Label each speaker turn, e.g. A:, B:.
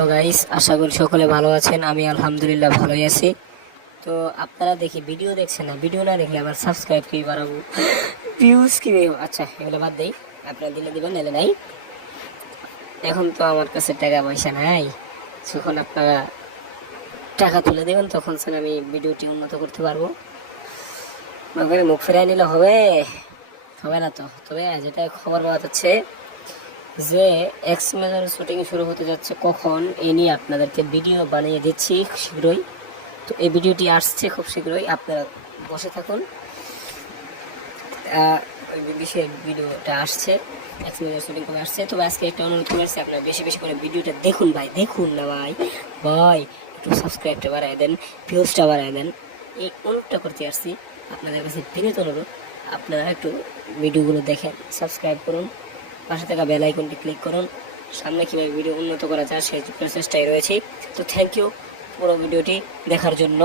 A: তো গাইস আশা করি সকলে ভালো আছেন, আমি আলহামদুলিল্লাহ ভালোই আছি। তো আপনারা দেখি ভিডিও দেখছেন না? ভিডিও না দেখলে আবার সাবস্ক্রাইব কি বাড়াবো? ভিউজ কি আচ্ছা এগুলো বাদ দেই। আপনারা দিলে দিবেন, নাহলে নাই। এখন তো আমার কাছে টাকা পয়সা নাই। যখন আপনারা টাকা তুলে দেবেন, তখন স্যার আমি ভিডিওটি উন্নত করতে পারব। মুখ ফেরাই নিলে হবে। হবে না তো? তবে, যেটা খবর পাওয়া যাচ্ছে যে এক্স মেজার শুটিং শুরু হতে যাচ্ছে কখন, এ নিয়ে আপনাদেরকে ভিডিও বানিয়ে দিচ্ছি শীঘ্রই। তো এই ভিডিওটি আসছে খুব শীঘ্রই, আপনারা বসে থাকুন। ভিডিওটা আসছে এক্স মেজার শুটিং কবে আসছে। তবে আজকে একটা অনুরোধ করে আসছে, আপনারা বেশি বেশি করে ভিডিওটা দেখুন ভাই, দেখুন না ভাই। ভাই, একটু সাবস্ক্রাইবটা বাড়ায় দেন ভিউজটা বাড়ায় দেন। এই অনুরোধটা করতে আসছি, আপনাদের কাছে বিনীত অনুরোধ, আপনারা একটু ভিডিওগুলো দেখেন সাবস্ক্রাইব করুন। পাশে থাকা বেল আইকনটি ক্লিক করুন। সামনে কীভাবে ভিডিও উন্নত করা যায় সেই প্রসেসটাই রয়েছে। তো থ্যাংক ইউ পুরো ভিডিওটি দেখার জন্য।